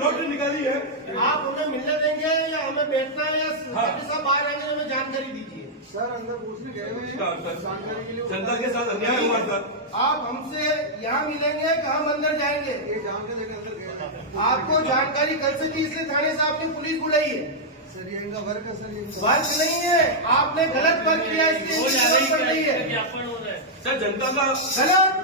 Lottery निकाली है। आप हमें मिलने देंगे या हमें बैठना है या सब बाहर आएंगे हमें जानकारी दीजिए। सर अंदर पूछने गए हुए जानकारी के लिए जनता के साथ अन्याय हुआ सर। आप हमसे यहाँ मिलेंगे कि हम अंदर जाएंगे? ये जान के लेकर अंदर गए। आपको जानकारी कल से थी इसलिए थाने से आपने पुलिस बुलाई है। सर ये इनका वर्क है सर। ये वर्क नहीं है, आपने गलत वर्क किया इसलिए कर रही है सर। जनता का गलत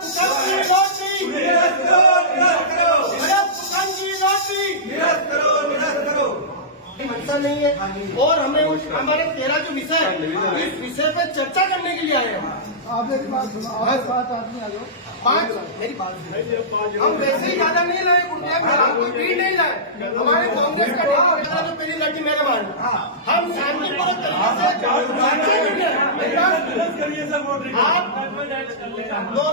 मंशा नहीं है और हमें हमारे 13 जो विषय है इस विषय पे चर्चा करने के लिए आए हैं। आप मेरी बात सुनो, आप 5 आदमी आ जाओ। 5 मेरी बात हम वैसे ही ज्यादा नहीं लाए, हमको भीड़ नहीं लाए। हमारे कांग्रेस का नेता तो पहली लड़की मेरे मान हम शांतिपूर्वक दो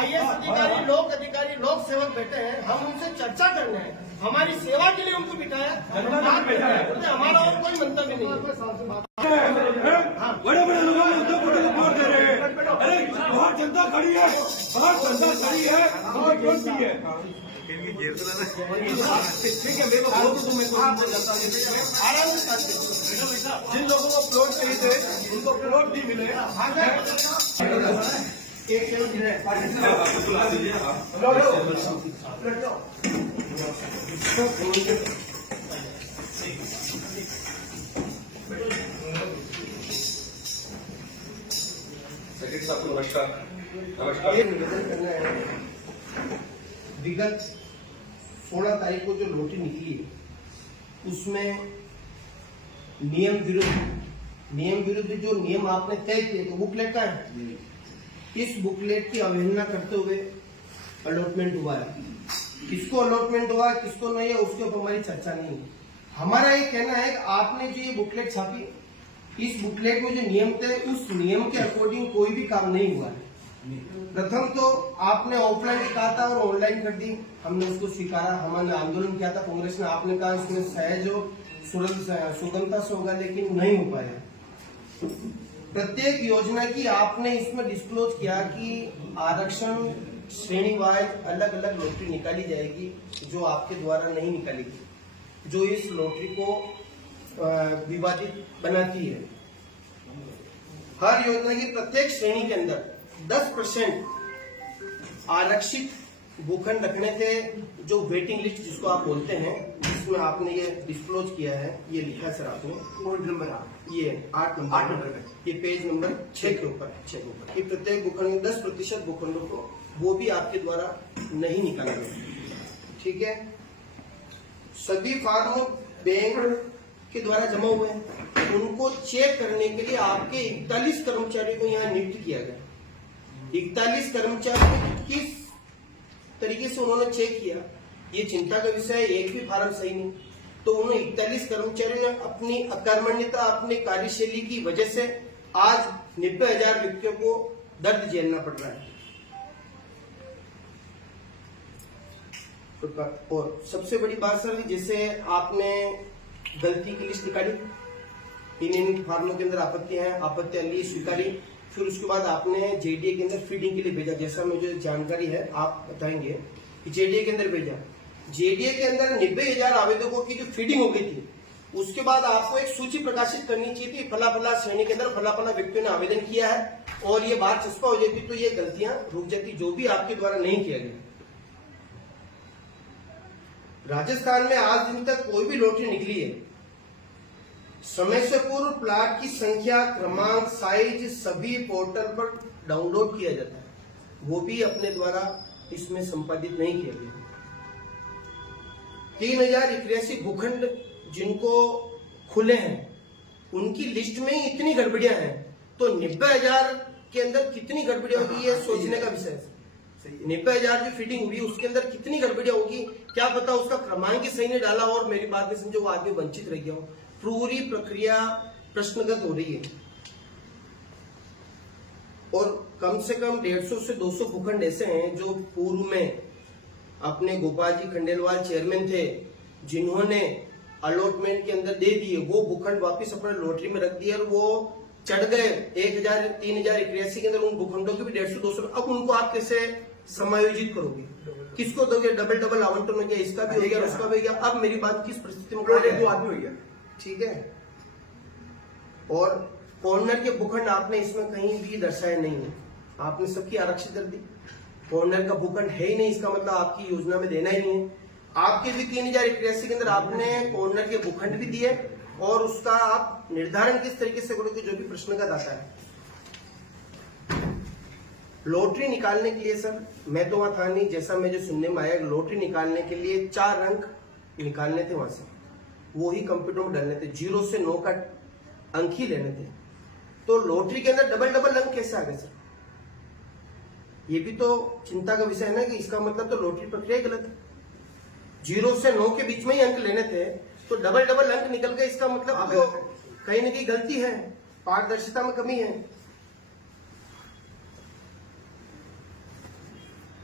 IAS अधिकारी, लोक अधिकारी, लोक सेवक बैठे हैं, हम उनसे चर्चा करने हैं। हमारी सेवा के लिए उनको बिठाया, हमारा और कोई मंतव्य नहीं है। बड़े बड़े लोगों वोट दे रहे हैं। अरे बाहर जनता खड़ी है, बाहर जनता खड़ी है, हमें वोट चाहिए। ठीक है, मेरे को आराम से जिन लोगों को प्लॉट चाहिए थे उनको प्लॉट नहीं मिले। एक नमस्कार। विगत 16 तारीख को जो लॉटरी निकली उसमें नियम विरुद्ध जो नियम आपने तय किए तो बुकलेट का है, इस बुकलेट की अवहेलना करते हुए अलॉटमेंट हुआ है। किसको अलॉटमेंट हुआ किसको नहीं है उसके ऊपर हमारी चर्चा नहीं है। हमारा ये कहना है कि आपने जो ये बुकलेट छापी, इस बुकलेट में जो नियम थे उस नियम के अकॉर्डिंग कोई भी काम नहीं हुआ है। प्रथम तो आपने ऑफलाइन कहा था और ऑनलाइन कर दी, हमने उसको स्वीकारा, हमने आंदोलन किया था कांग्रेस ने, आपने कहा इसमें सहज सुगमता से होगा लेकिन नहीं हो पाया। प्रत्येक योजना की आपने इसमें डिस्क्लोज किया कि आरक्षण श्रेणी वाइज अलग अलग लॉटरी निकाली जाएगी जो आपके द्वारा नहीं निकाली गई, जो इस लॉटरी को विवादित बनाती है। हर योजना की प्रत्येक श्रेणी के अंदर 10% आरक्षित भूखंड रखने थे, जो वेटिंग लिस्ट जिसको आप बोलते हैं, जिसमें आपने ये डिस्क्लोज किया है, ये लिखा है सर आपने पॉइंट नंबर 8, ये 8 नंबर में, ये पेज नंबर 6 के ऊपर कि प्रत्येक भूखंड में 10% भूखंडों को वो भी आपके द्वारा नहीं निकाला गया। ठीक है, सभी फार्म बैंक के द्वारा जमा हुए हैं, उनको चेक करने के लिए आपके 41 कर्मचारियों को यहाँ नियुक्त किया गया। 41 कर्मचारी किस तरीके से उन्होंने चेक किया ये चिंता का विषय है। एक भी फार्म सही नहीं, तो उन्होंने 41 कर्मचारियों ने अपनी अकर्मण्यता, अपनी कार्यशैली की वजह से आज 90,000 व्यक्तियों को दर्द झेलना पड़ रहा है। और सबसे बड़ी बात सर, जैसे आपने गलती की लिस्ट निकाली, इन फार्मों के अंदर आपत्तियां ली, स्वीकारी, फिर उसके बाद आपने जेडीए के अंदर फीडिंग के लिए भेजा, जैसा मुझे जानकारी है आप बताएंगे कि जेडीए के अंदर भेजा। जेडीए के अंदर 90,000 आवेदकों की जो फीडिंग हो गई थी, उसके बाद आपको एक सूची प्रकाशित करनी चाहिए थी, फला फला श्रेणी के अंदर फला फला व्यक्तियों ने आवेदन किया है, और ये बात चस्पा हो जाती तो ये गलतियां रुक जाती, जो भी आपके द्वारा नहीं किया गया। राजस्थान में आज दिन तक कोई भी लॉटरी निकली है, समय से पूर्व प्लाट की संख्या, क्रमांक, साइज सभी पोर्टल पर डाउनलोड किया जाता है, वो भी अपने द्वारा इसमें संपादित नहीं किया गया। 3081 भूखंड जिनको खुले हैं उनकी लिस्ट में ही इतनी गड़बड़ियां हैं, तो 90,000 के अंदर कितनी गड़बड़ियां होगी ये सोचने का विषय है। 90,000 जो फीडिंग हुई उसके अंदर कितनी गड़बड़ियां होगी, क्या पता उसका क्रमांक ही सही नहीं डाला और मेरी बात नहीं समझो वो आदमी वंचित रह गया हो। पूरी प्रक्रिया प्रश्नगत हो रही है और कम से कम 150 से 200 भूखंड ऐसे हैं जो पूर्व में अपने गोपाल जी खंडेलवाल चेयरमैन थे, जिन्होंने अलॉटमेंट के अंदर दे दिए, वो भूखंड वापस अपने लॉटरी में रख दिए और वो चढ़ गए 1000 3081 के अंदर, उन भूखंडों के भी 150-200, अब उनको आप कैसे समायोजित करोगे, किसको दोगे? डबल आवंटन हो गया, इसका भी हो गया, उसका भी हो गया। अब मेरी बात किस परिस्थिति में? 2 आदमी हो गया। ठीक है। और कॉर्नर के भूखंड आपने इसमें कहीं भी दर्शाया नहीं है, आपने सबकी आरक्षित कर दी। कॉर्नर का भूखंड है ही नहीं, इसका मतलब आपकी योजना में देना ही नहीं है। आपके भी 3081 के अंदर आपने कॉर्नर के भूखंड भी दिए और उसका आप निर्धारण किस तरीके से करोगे, जो भी प्रश्न का दाता है। लॉटरी निकालने के लिए सर, मैं तो वहां था नहीं, जैसा मुझे सुनने में आया, लॉटरी निकालने के लिए 4 अंक निकालने थे वहां से, वो ही कंप्यूटर में डालने थे, 0 से 9 का अंक ही लेने थे। तो लॉटरी के अंदर डबल अंक कैसे आ गए सर? ये भी तो चिंता का विषय है ना, कि इसका मतलब तो लॉटरी प्रक्रिया गलत है। 0 से 9 के बीच में ही अंक लेने थे, तो डबल अंक निकल गए, इसका मतलब तो कहीं ना कहीं गलती है, पारदर्शिता में कमी है।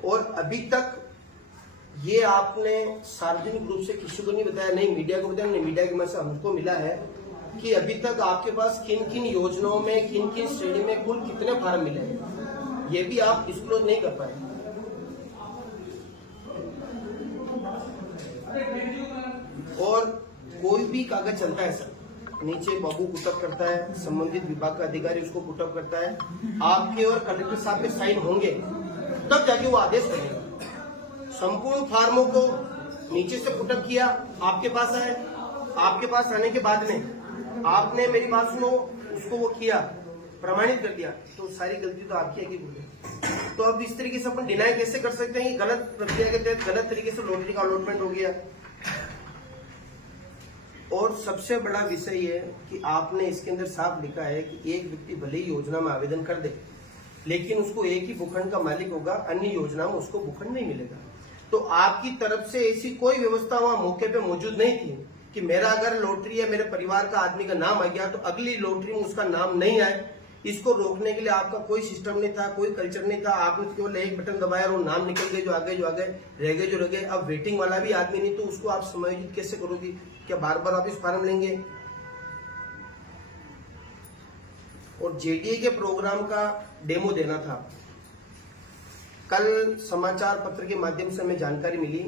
और अभी तक ये आपने सार्वजनिक रूप से किसी को नहीं बताया, नहीं मीडिया को बताया, नहीं मीडिया की मदद से हमको मिला है कि अभी तक आपके पास किन किन योजनाओं में, किन किन श्रेणी में कुल कितने फार्म मिले हैं, ये भी आप डिस्क्लोज नहीं कर पाए। और कोई भी कागज चलता है सर, नीचे बाबू पुटअप करता है, संबंधित विभाग का अधिकारी उसको पुटअप करता है, आपके और कलेक्टर साहब के साइन होंगे तब जाके वो आदेश करेगा। संपूर्ण फार्मों को नीचे से पुटअप किया, आपके पास आए, आपके पास आने के बाद में आपने मेरी बात सुनो, उसको वो किया, प्रमाणित कर दिया, तो सारी गलती तो आपकी है कि बोले। तो अब इस तरीके से अपन डिनाई कैसे कर सकते हैं कि गलत प्रक्रिया के तहत गलत तरीके से लॉटरी का अलॉटमेंट हो गया। और सबसे बड़ा विषय ये है कि आपने इसके अंदर साफ लिखा है कि एक व्यक्ति भले ही योजना में आवेदन कर दे, लेकिन उसको एक ही भूखंड का मालिक होगा, अन्य योजना में उसको भूखंड नहीं मिलेगा। तो आपकी तरफ से ऐसी कोई व्यवस्था वहां मौके पे मौजूद नहीं थी कि मेरा अगर लॉटरी या मेरे परिवार का आदमी का नाम आ गया तो अगली लॉटरी में उसका नाम नहीं आए। इसको रोकने के लिए आपका कोई सिस्टम नहीं था, कोई कल्चर नहीं था, आपने केवल एक बटन दबाया और नाम निकल गए, जो आगे रह गए जो रह गए। अब वेटिंग वाला भी आदमी नहीं, तो उसको आप समायोजित कैसे करोगे? क्या बार बार आप इस फार्म लेंगे? और जेडीए के प्रोग्राम का डेमो देना था। कल समाचार पत्र के माध्यम से हमें जानकारी मिली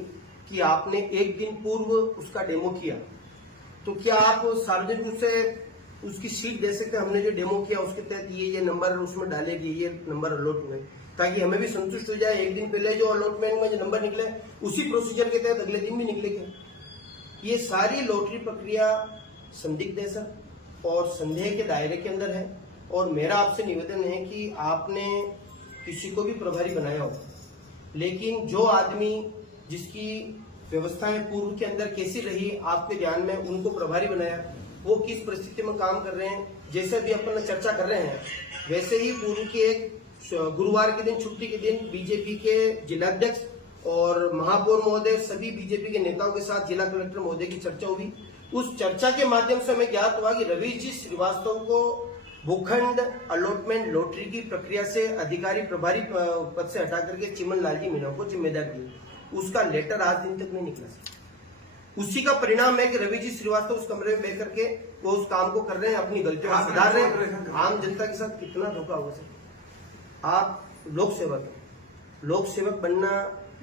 कि आपने एक दिन पूर्व उसका डेमो किया, तो क्या आप सार्वजनिक रूप से उसकी शीट दे सकते हैं? हमने जो डेमो किया उसके तहत ये नंबर उसमें डालेगी, ये नंबर अलॉट हुए, ताकि हमें भी संतुष्ट हो जाए। एक दिन पहले जो अलॉटमेंट में जो नंबर निकले उसी प्रोसीजर के तहत अगले दिन भी निकलेगा। ये सारी लॉटरी प्रक्रिया संदिग्ध है सर, और संदेह के दायरे के अंदर है। और मेरा आपसे निवेदन है कि आपने किसी को भी प्रभारी बनाया हो, लेकिन जो आदमी जिसकी व्यवस्थाएं पूर्व के अंदर कैसी रही आपके ध्यान में, उनको प्रभारी बनाया, वो किस परिस्थिति में काम कर रहे हैं, जैसे भी अपन चर्चा कर रहे हैं वैसे ही पूर्व के एक गुरुवार के दिन, छुट्टी के दिन, बीजेपी के जिलाध्यक्ष और महापौर महोदय, सभी बीजेपी के नेताओं के साथ जिला कलेक्टर महोदय की चर्चा हुई। उस चर्चा के माध्यम से हमें ज्ञात हुआ कि रवीश जी श्रीवास्तव को भूखंड अलॉटमेंट लॉटरी की प्रक्रिया से अधिकारी प्रभारी पद से हटा करके चिमन लाल जी मीणा को जिम्मेदार दी। उसका लेटर आज दिन तक नहीं निकला। उसी का परिणाम है कि रवि जी श्रीवास्तव उस कमरे में बैठ करके वो उस काम को कर रहे हैं, अपनी गलतियों को सुधार रहे हैं। आम जनता के साथ कितना धोखा होगा सर। आप लोक सेवक हैं, लोक सेवक बनना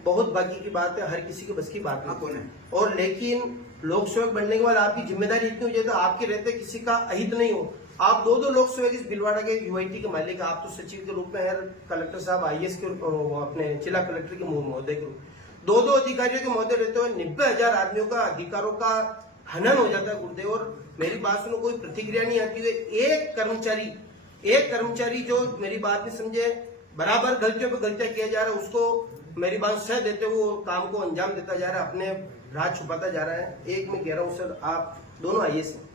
बहुत भाग्य की बात है, हर किसी के बस की बात नहीं। और लेकिन लोक सेवक बनने के बाद आपकी जिम्मेदारी इतनी हो जाए तो आपके रहते किसी का अहित नहीं हो। आप दो लोक सेवक इस भिलवाड़ा के यूआईटी के मालिक, आप तो सचिव के रूप में है, कलेक्टर साहब आईएएस के अपने जिला कलेक्टर के महोदय के रूप, दो अधिकारियों के महोदय रहते हुए 90,000 आदमियों का अधिकारों का हनन हो जाता है गुरुदेव। और मेरी बात सुनो, कोई प्रतिक्रिया नहीं आती हुई एक कर्मचारी जो मेरी बात नहीं समझे, बराबर गलतियों पर गलतियां किया जा रहा है, उसको मेरी बात सह देते हुए काम को अंजाम देता जा रहा है, अपने राज छुपाता जा रहा है। एक मैं कह रहा हूं सर, आप दोनों आईएएस हैं,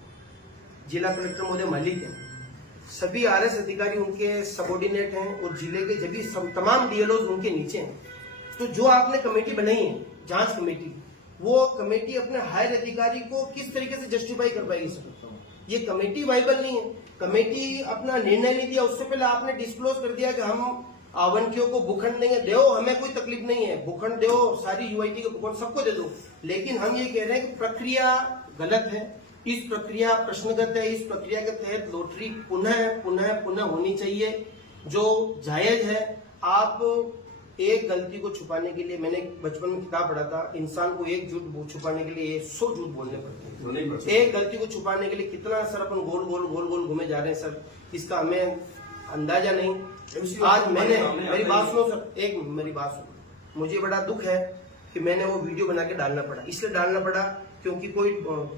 जिला कलेक्टर महोदय मालिक हैं, सभी आरएस अधिकारी उनके सबॉर्डिनेट हैं और जिले के सभी तमाम डीएलओज उनके नीचे हैं। तो जो आपने कमेटी बनाई है, जांच कमेटी, वो कमेटी अपने हायर अधिकारी को किस तरीके से जस्टिफाई कर पाएगी सर? ये कमेटी वाइबल नहीं है। कमेटी अपना निर्णय नहीं दिया, उससे पहले आपने डिस्क्लोज कर दिया कि हम आवंटियों को भूखंड नहीं है, दो, हमें कोई तकलीफ नहीं है, भूखंड दो, सारी यूआईटी के भूखंड सबको दे दो। लेकिन हम ये कह रहे हैं कि प्रक्रिया गलत है, इस प्रक्रिया प्रश्नगत है, इस प्रक्रिया के तहत लॉटरी पुनः पुनः पुनः होनी चाहिए जो जायज है। आप एक गलती को छुपाने के लिए, मैंने बचपन में किताब पढ़ा था, इंसान को एक झूठ छुपाने के लिए 100 झूठ बोलने पड़ते हैं। एक गलती को छुपाने के लिए कितना सर अपन गोल गोल गोल गोल घूमे जा रहे हैं सर, इसका हमें अंदाजा नहीं। आज मैंने, मेरी बात सुनो सर, एक मेरी बात सुनो, मुझे बड़ा दुख है कि मैंने वो वीडियो बना के डालना पड़ा, इसलिए डालना पड़ा क्योंकि कोई,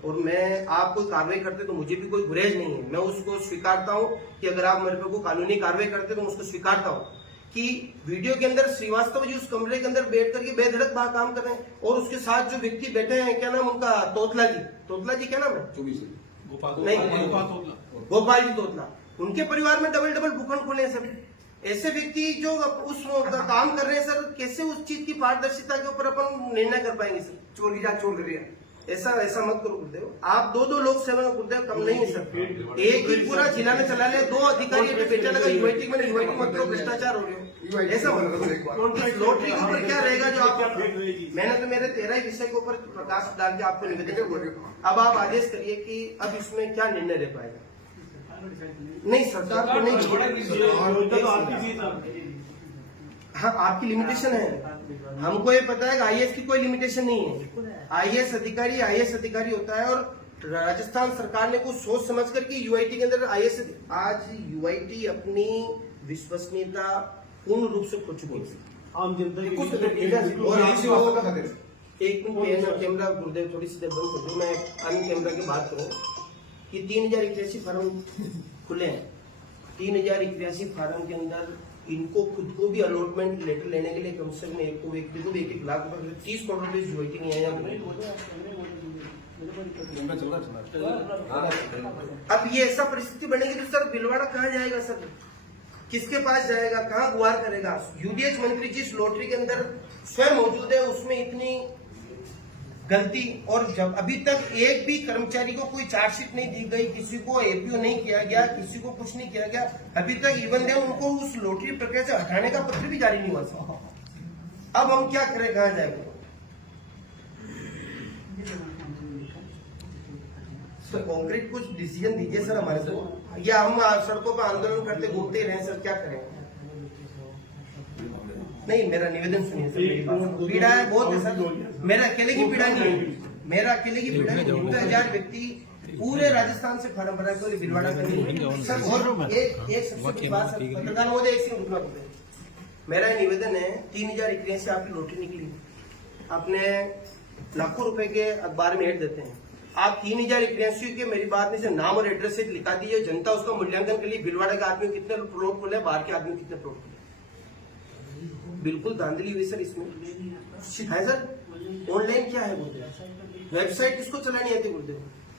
और मैं, आप कोई कार्रवाई करते तो मुझे भी कोई गुरेज नहीं है, मैं उसको स्वीकारता हूँ कि अगर आप मेरे पे को कानूनी कार्रवाई करते तो मैं उसको स्वीकारता हूँ कि वीडियो के अंदर श्रीवास्तव जी उस कमरे के अंदर बैठ करके बेधड़क बात काम कर रहे हैं, और उसके साथ जो व्यक्ति बैठे हैं, क्या नाम उनका, तोतला जी क्या नाम है, नहीं, गोपाल जी तोतला, उनके परिवार में डबल डबल भूखंड खोले हैं सर। ऐसे व्यक्ति जो उस काम कर रहे हैं सर, कैसे उस चीज की पारदर्शिता के ऊपर अपन निर्णय कर पाएंगे सर? चोर कर दिया, ऐसा मत करो गुरुदेव, आप दो लोक सेवा गुरुदेव कम नहीं है सर, एक ही पूरा जिला में चला ले, 2 अधिकारी बेटा लगा यूआईटी में, यूआईटी मत करो, भ्रष्टाचार हो गया, ऐसा मत करो। लॉटरी के ऊपर क्या रहेगा जो आप, मैंने तो मेरे 13 विषय के ऊपर प्रकाश डाल के आपको निवेदन बोल रही हूँ, अब आप आदेश करिए कि अब इसमें क्या निर्णय ले पाएगा। नहीं, सरकार को नहीं, हाँ आपकी लिमिटेशन है, हमको ये पता है कि आईएएस की कोई लिमिटेशन नहीं है, आईएएस अधिकारी होता है, और राजस्थान सरकार ने कुछ सोच समझ करके यूआईटी के अंदर आईएएस, आज यूआईटी अपनी विश्वसनीयता पूर्ण रूप से खो चुकी है। और आपको एक मिनट कैमरा गुरुदेव थोड़ी सी देर बंद कर दो, मैं अन्य कैमरा की बात करूँ कि 3081 फार्म खुले हैं, 3081 फार्म के अंदर इनको खुद को भी अलॉटमेंट लेटर लेने के लिए कम से कम एक व्यक्ति को 1 लाख रुपए, 30 करोड़ रुपए यूआईटी नहीं आया। अब ये ऐसा परिस्थिति बनेगी तो सर भिलवाड़ा कहाँ जाएगा सर, किसके पास जाएगा, कहाँ गुहार करेगा? यूडीएच मंत्री जिस लॉटरी के अंदर स्वयं मौजूद है उसमें इतनी गलती, और जब अभी तक एक भी कर्मचारी को कोई चार्जशीट नहीं दी गई, किसी को एपीओ नहीं किया गया, किसी को कुछ नहीं किया गया अभी तक, इवन दे उनको उस लॉटरी प्रक्रिया से हटाने का पत्र भी जारी नहीं हुआ सर। अब हम क्या करें, कहाँ जाएंगे सर? कॉन्क्रीट कुछ डिसीजन दीजिए सर हमारे को, या हम सड़कों पर आंदोलन करते घूमते रहे सर, क्या करें? नहीं, मेरा निवेदन सुनिए सर, मेरी बात, पीड़ा है बहुत है सर, मेरा अकेले की पीड़ा नहीं है, मेरा अकेले की पीड़ा नहीं, 90,000 व्यक्ति पूरे राजस्थान से फार्म भरा के भिलवाड़ा का नहीं सर। और एक सबसे बात सर, पत्रकार महोदय एक से रुकना पड़े, मेरा निवेदन है, 3081 से आपकी लॉटरी निकली, आपने लाखों रुपए के अखबार में ऐड देते हैं, आप 3081 के, मेरी बात नहीं, नाम और एड्रेस से लिखा दीजिए, जनता उसका मूल्यांकन के लिए भिलवाड़ा के आदमी कितने प्लॉट खोले, बाहर के आदमी कितने प्लॉट खोले, बिल्कुल धांधली हुई सर इसमें है सर। ऑनलाइन क्या है बोलते, वेबसाइट किसको चलानी आती बोलते,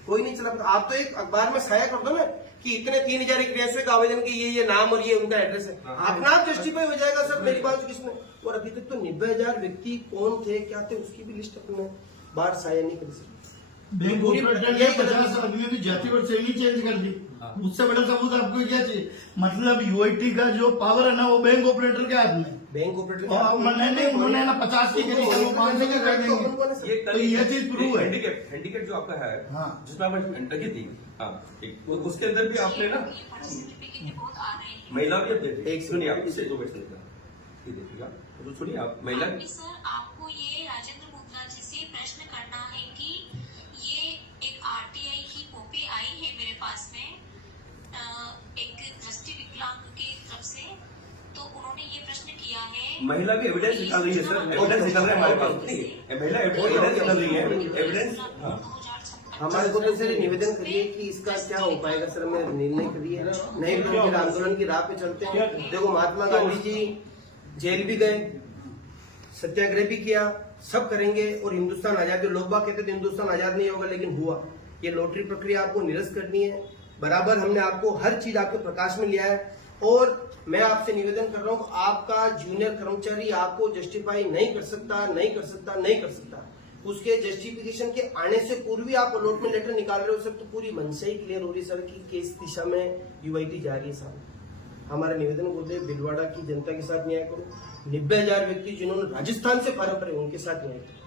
कोई नहीं चला पाता। आप तो एक अखबार में छाया कर दो ना कि इतने 3081 का आवेदन की ये नाम और ये उनका एड्रेस है, अपना आप जस्टिफाई हो जाएगा सर। मेरी बात किसने, और अभी तक तो 90,000 व्यक्ति कौन थे क्या थे उसकी भी लिस्ट अपने बाहर छाया नहीं करी सर। बैंक ऑपरेटर ने 50 आदमियों की जाति और श्रेणी चेंज कर दी, उससे बड़ा सबूत आपको क्या चाहिए? मतलब यूआईटी का जो पावर है ना वो बैंक ऑपरेटर के हाथ में, बैंक ऑपरेटर उन्होंने ना 50 की वो 500 की कर देंगे, तो ये चीज प्रूव है। हैंडीकेप जो आपका है, हाँ, जिसमें आपने लगी थी, हाँ, तो उसके अंदर भी आपने ना महिला भी अपडेट, एक सुनिए आप इससे 2 मिनट देखिएगा, तो सुनिए आप महिला। सर आपको ये राजेंद्र मुद्रा जी से प्रश्न करना है कि ये एक आरटीआई की कॉपी आई है मेरे पास में, एक दृष्टि विकलांग की तरफ से, तो उन्होंने ये प्रश्न किया है। महिला भी एविडेंस निकाल रही है सर, एविडेंस निकाल रहे हैं हमारे पास, नहीं महिला एविडेंस निकाल रही है, एविडेंस। हमारे को तो सर निवेदन करिए कि इसका क्या हो पाएगा सर, हमें निर्णय करिए, नहीं तो फिर आंदोलन की राह पे चलते हैं। देखो महात्मा गांधी जी जेल भी गए, सत्याग्रह भी किया, सब करेंगे, और हिंदुस्तान आजाद, लोग बाग कहते थे हिंदुस्तान आजाद नहीं होगा, लेकिन हुआ। ये लॉटरी प्रक्रिया आपको निरस्त करनी है, बराबर हमने आपको हर चीज आपके प्रकाश में लिया है, और मैं आपसे निवेदन कर रहा हूं, आपका जूनियर कर्मचारी आपको जस्टिफाई नहीं कर सकता, उसके जस्टिफिकेशन के आने से पूर्व ही आप अलॉटमेंट लेटर निकाल रहे हो सर, तो पूरी मनसा ही क्लियर हो रही सर कि किस दिशा में यूआईटी जा रही है साहब। हमारा निवेदन गुरुदेव भिलवाड़ा की जनता के साथ न्याय करो। 90,000 व्यक्ति जिन्होंने राजस्थान से फार्म भरे उनके साथ न्याय करो।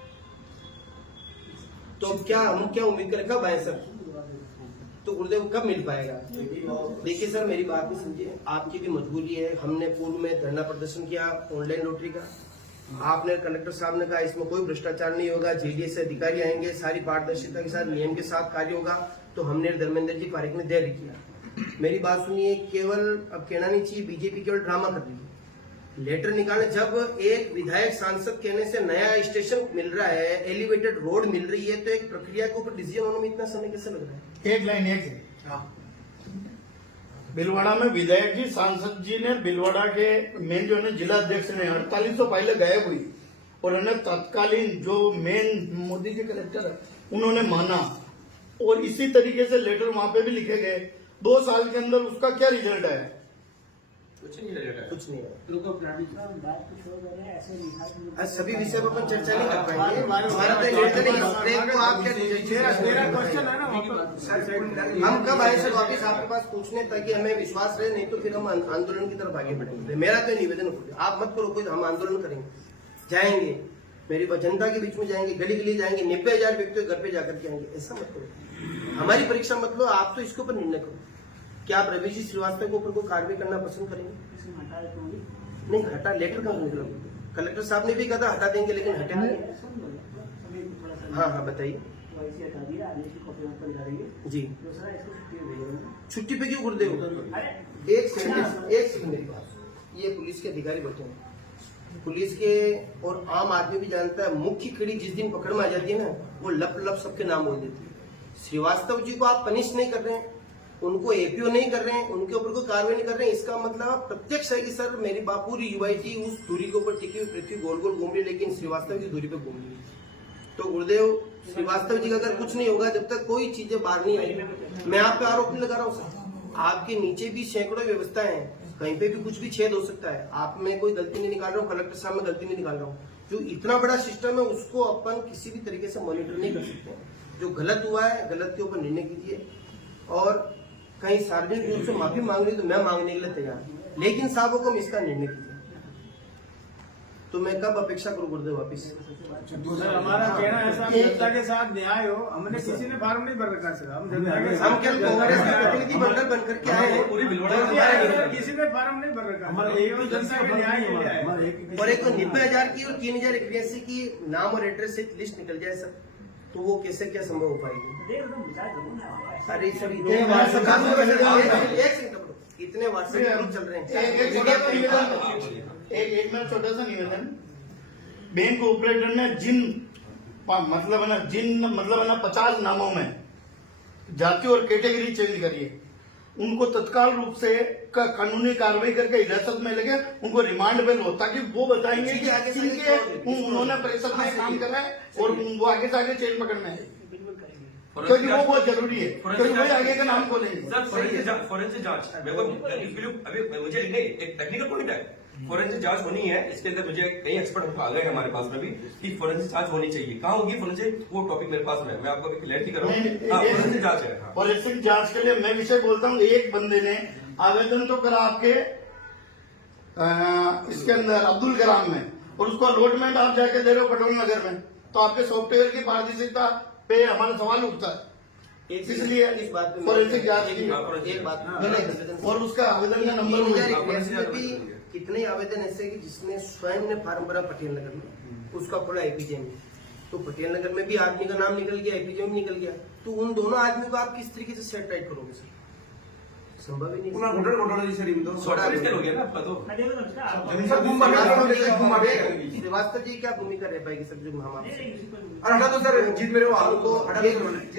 तो क्या हम क्या उम्मीद करें, कब आए सर? तो गुरुदेव कब मिल पाएगा? देखिए सर, मेरी बात भी समझिए, आपकी भी मजबूरी है। हमने पूर्व में धरना प्रदर्शन किया ऑनलाइन लॉटरी का। आपने कलेक्टर साहब ने कहा इसमें कोई भ्रष्टाचार नहीं होगा, जेडीएस से अधिकारी आएंगे, सारी पारदर्शिता के साथ नियम के साथ कार्य होगा। तो हमने धर्मेंद्र जी पारिक ने धैर्य किया। मेरी बात सुनिए, केवल अब कहना नहीं चाहिए बीजेपी केवल ड्रामा कर रही है। लेटर निकालने, जब एक विधायक सांसद कहने से नया स्टेशन मिल रहा है, एलिवेटेड रोड मिल रही है, तो एक प्रक्रिया के ऊपर डिसीजन होने में इतना समय कैसे लग रहा है? एक लाइन भिलवाड़ा में विधायक जी सांसद जी ने भिलवाड़ा के मेन जो है जिला अध्यक्ष ने 48 पहले गायब हुई और उन्हें तत्कालीन जो मेन मोदी के कलेक्टर है उन्होंने माना और इसी तरीके से लेटर वहां पे भी लिखे गए। 2 साल के अंदर उसका क्या रिजल्ट है? कुछ नहीं लगेगा। कुछ नहीं है। आज सभी विषय पर अपन चर्चा नहीं कर पाएंगे। हमारा तो निवेदन है, इस प्रेम को आप क्या मेरा क्वेश्चन है ना, हम कब आए सर वापिस आपके पास पूछने, ताकि हमें विश्वास रहे, नहीं तो फिर हम आंदोलन की तरफ आगे बढ़ेंगे। मेरा तो निवेदन है, आप मत करो कोई, हम आंदोलन करेंगे, जाएंगे, मेरी जनता के बीच में जाएंगे, गली गली जाएंगे, 90,000 व्यक्ति घर पे जाकर के आएंगे। ऐसा मत करो, हमारी परीक्षा मत लो। आप तो इसके ऊपर निर्णय करो, क्या आप रवि जी श्रीवास्तव के ऊपर कोई कार्रवाई करना पसंद करेंगे? नहीं, हटा लेटर का निकला, कलेक्टर साहब ने भी कहा था हटा देंगे, लेकिन हटे नहीं। हाँ बताइए जी। छुट्टी पे क्यों गुरुदेव? एक सेकंड मेरी बात, ये पुलिस के अधिकारी बैठे हैं, पुलिस के और आम आदमी भी जानता है, मुख्य कड़ी जिस दिन पकड़ में आ जाती है ना, वो लप लप सबके नाम बोल देती है। श्रीवास्तव जी को आप पनिश नहीं कर रहे हैं, उनको एपीओ नहीं कर रहे हैं, उनके ऊपर कोई कार्रवाई नहीं कर रहे हैं, इसका मतलब प्रत्यक्ष है कि सर मेरी पूरी यूआईटी उस दूरी के ऊपर टिकी हुई पृथ्वी गोल गोल घूम रही है, लेकिन श्रीवास्तव की दूरी पे घूम रही है। तो गुरुदेव श्रीवास्तव जी का अगर कुछ नहीं होगा, जब तक कोई चीजें बाहर नहीं आएगी, मैं आप पे आरोप नहीं लगा रहा हूँ सर, आपके नीचे भी सैकड़ों व्यवस्थाएं हैं, कहीं पे भी कुछ भी छेद हो सकता है। आप में कोई गलती नहीं निकाल रहा हूँ, कलेक्टर साहब में गलती नहीं निकाल रहा हूँ। जो इतना बड़ा सिस्टम है उसको अपन किसी भी तरीके से मॉनिटर नहीं कर सकते। जो गलत हुआ है, गलत के ऊपर निर्णय कीजिए, और कहीं सार्वजनिक रूप से माफी मांग रही तो मैं मांगने के लिए तैयार, लेकिन साहब हुक्म इसका निर्णय कीजिए। तो मैं कब अपेक्षा करूँ गुरुदेव वापिस? सर हमारा कहना ऐसा, जनता के साथ न्याय हो, हमने किसी ने फार्म नहीं भर रखा सर, हम जनता के साथ, हम केवल कांग्रेस के प्रतिनिधि मंडल बनकर के आए हैं, पूरी भिलवाड़ा किसी ने फार्म नहीं भर रखा, जनता के न्याय के लिए आए। और एक तो 90,000 की और 3,081 की नाम और एड्रेस से लिस्ट निकल जाए सर, तो वो कैसे क्या संभव हो पाएगी? अरे सर इतने व्हाट्सएप ग्रुप चल रहे हैं। एक मेरा छोटा सा निवेदन, बैंक ऑपरेटर ने जिन 50 नामों में जाति और कैटेगरी चेंज करी है, उनको तत्काल रूप से कानूनी कार्रवाई करके हिरासत में लेके उनको रिमांड पे लो, ताकि वो बताएंगे कि किनके उन्होंने परिषद में काम करा है और वो आगे से आगे चेन पकड़ना है, क्योंकि वो बहुत जरूरी है, क्योंकि वही आगे का नाम खोलेंगे। सर फॉरेंसिक जांच, अभी मुझे एक टेक्निकल पॉइंट है, फॉरेंसिक जांच होनी है। इसके अंदर मुझे कई एक्सपर्ट आ गए हमारे पास में भी कि फॉरेंसिक जांच होनी चाहिए। कहाँ होगी फॉरेंसिक? वो टॉपिक मेरे पास में है, मैं आपको अभी क्लियर कर रहा हूँ। फॉरेंसिक जांच है। फॉरेंसिक जांच के लिए मैं विषय बोलता हूँ, एक बंदे ने आवेदन तो करा आपके इसके अंदर अब्दुल कलाम में, और उसको अलॉटमेंट आप जाके दे रहे हो पटोल नगर में, तो आपके सॉफ्टवेयर की पारदर्शिता पे हमारा सवाल उठता है। इसलिए इस बात पे फॉरेंसिक जांच की एक बात, और उसका आवेदन का नंबर 2081 में भी कितने आवेदन ऐसे कि जिसने स्वयं ने फार्म भरा पटेल नगर में, उसका खुला एपीजे में, तो पटेल नगर में भी आदमी का नाम निकल गया, एपीजे में निकल गया, तो उन दोनों आदमियों को आप किस तरीके से सेट राइट करोगे सर? संभव ही नहीं। श्रीवास्तव जी क्या भूमिका रह पाएगी सर? जो हम हटा तो सर जीत मेरे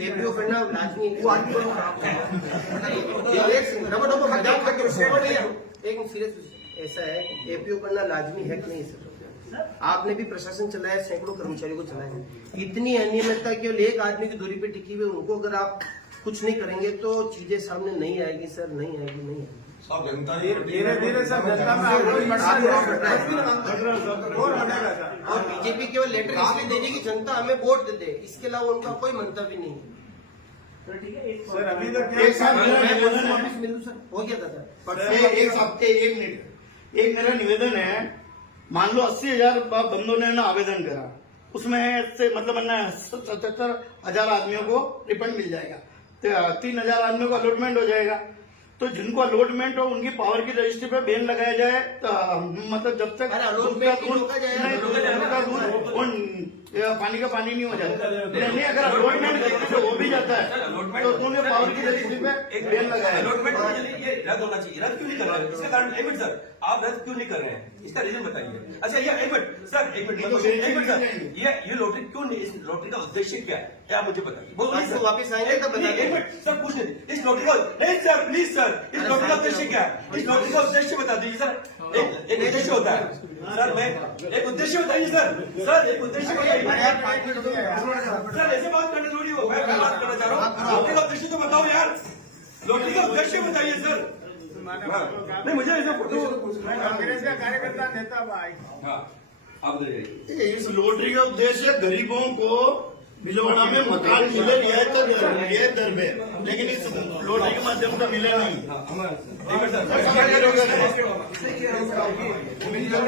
एपीओ करना लाजमी एक सीरियस ऐसा है कि एपीओ करना लाजमी है कि नहीं सर? आपने भी प्रशासन चलाया, सैकड़ों कर्मचारियों को चलाया, इतनी अनियमितता केवल एक आदमी की दूरी पे टिकी हुई, उनको अगर आप कुछ नहीं करेंगे तो चीजें सामने नहीं आएगी सर, नहीं आएगी। धीरे धीरे सब जनता में और बीजेपी केवल लेटर इसलिए देगी कि जनता हमें वोट दे दे, इसके अलावा उनका कोई मंतव्य नहीं है। सर अभी तक एक साथ मेरा मैं निवेदन वापस है, मिलूं सर, हो गया दादा। एक हफ्ते 1 मिनट, एक मेरा निवेदन है, मान लो 80,000 बंदों ने ना आवेदन करा, उसमें से मतलब ना 77,000 आदमियों को रिफंड मिल जाएगा, तो 3,000 आदमियों को अलॉटमेंट हो जाएगा। तो जिनको अलॉटमेंट हो उनकी पावर की रजिस्ट्री पे बैन लगाया जाए, तो मतलब जब तक अरे allotment क्यों रोका जाएगा? नहीं, दूध का दूध और पानी का पानी नहीं हो जाता। नहीं, अगर अलॉटमेंट किसी को हो भी जाता है तो उन्होंने पावर की रजिस्ट्री पे बैन लगाया। अलॉटमेंट ये रद्द होना चाहिए। रद्द क्यों नहीं कर रहे हैं? इसका कारण एक मिनट सर, आप रद्द क्यों नहीं कर रहे हैं? इसका रीजन बताइए। अच्छा ये एक मिनट सर, एक मिनट सर, ये लॉटरी क्यों नहीं, इस लॉटरी का उद्देश्य क्या है, क्या मुझे बताइए। बात तो वापस आएंगे तब बताएंगे। एक मिनट सर, पूछ लें इस लॉटरी का, नहीं सर प्लीज सर, इस लॉटरी का उद्देश्य क्या है? इस लॉटरी का उद्देश्य बता दीजिए सर। एक उद्देश्य होता है सर, मैं एक उद्देश्य बताइए सर, एक उद्देश्य बताइए सर। ऐसे बात करने थोड़ी हो, मैं बात करना चाह रहा हूँ। लॉटरी का उद्देश्य तो बताओ यार, लॉटरी का उद्देश्य बताइए सर। नहीं मुझे ऐसा फोटो कांग्रेस का कार्यकर्ता नेता भाई। हाँ आप उधर जाइए। इस लॉटरी का उद्देश्य गरीबों को भिलवाड़ा में मकान मिले रियायत दर पे, लेकिन इस लॉटरी के माध्यम से मिले नहीं। निवेदन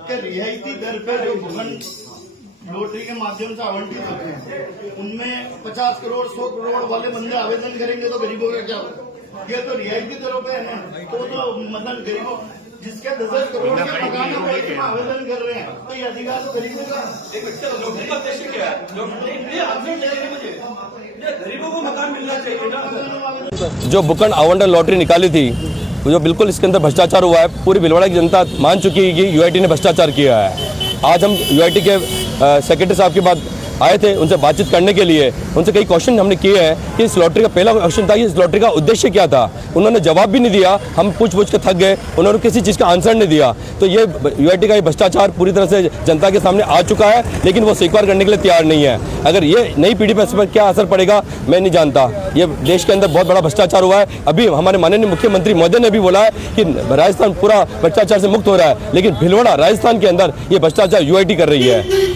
है रियायती दर पे जो भवन लॉटरी के माध्यम से आवंटित होते हैं, उनमें 50 करोड़ 100 करोड़ वाले बंदे आवेदन करेंगे तो गरीबों का क्या होगा? ये तो रियायती दरों पे है ना, तो मतलब गरीबों जिसके 10 करोड़ के मकान आवेदन कर रहे हैं, तो ये अधिकार तो गरीबों का। एक मिनट, लॉटरी का उद्देश्य क्या है? आपने मुझे गरीबों को मकान मिलना चाहिए ना। जो बुकन आवंटन लॉटरी निकाली थी, जो बिल्कुल इसके अंदर भ्रष्टाचार हुआ है, पूरी भिलवाड़ा की जनता मान चुकी है कि यूआईटी ने भ्रष्टाचार किया है। आज हम यूआईटी के सेक्रेटरी साहब के बाद आए थे उनसे बातचीत करने के लिए, उनसे कई क्वेश्चन हमने किए हैं कि इस लॉटरी का पहला क्वेश्चन था कि इस लॉटरी का उद्देश्य क्या था। उन्होंने जवाब भी नहीं दिया, हम पूछ के थक गए, उन्होंने किसी चीज़ का आंसर नहीं दिया। तो ये यूआईटी का ये भ्रष्टाचार पूरी तरह से जनता के सामने आ चुका है, लेकिन वो स्वीकार करने के लिए तैयार नहीं है। अगर ये नई पीढ़ी पर इस पर क्या असर पड़ेगा मैं नहीं जानता। ये देश के अंदर बहुत बड़ा भ्रष्टाचार हुआ है। अभी हमारे माननीय मुख्यमंत्री महोदय ने भी बोला है कि राजस्थान पूरा भ्रष्टाचार से मुक्त हो रहा है, लेकिन भिलवाड़ा राजस्थान के अंदर ये भ्रष्टाचार यूआईटी कर रही है।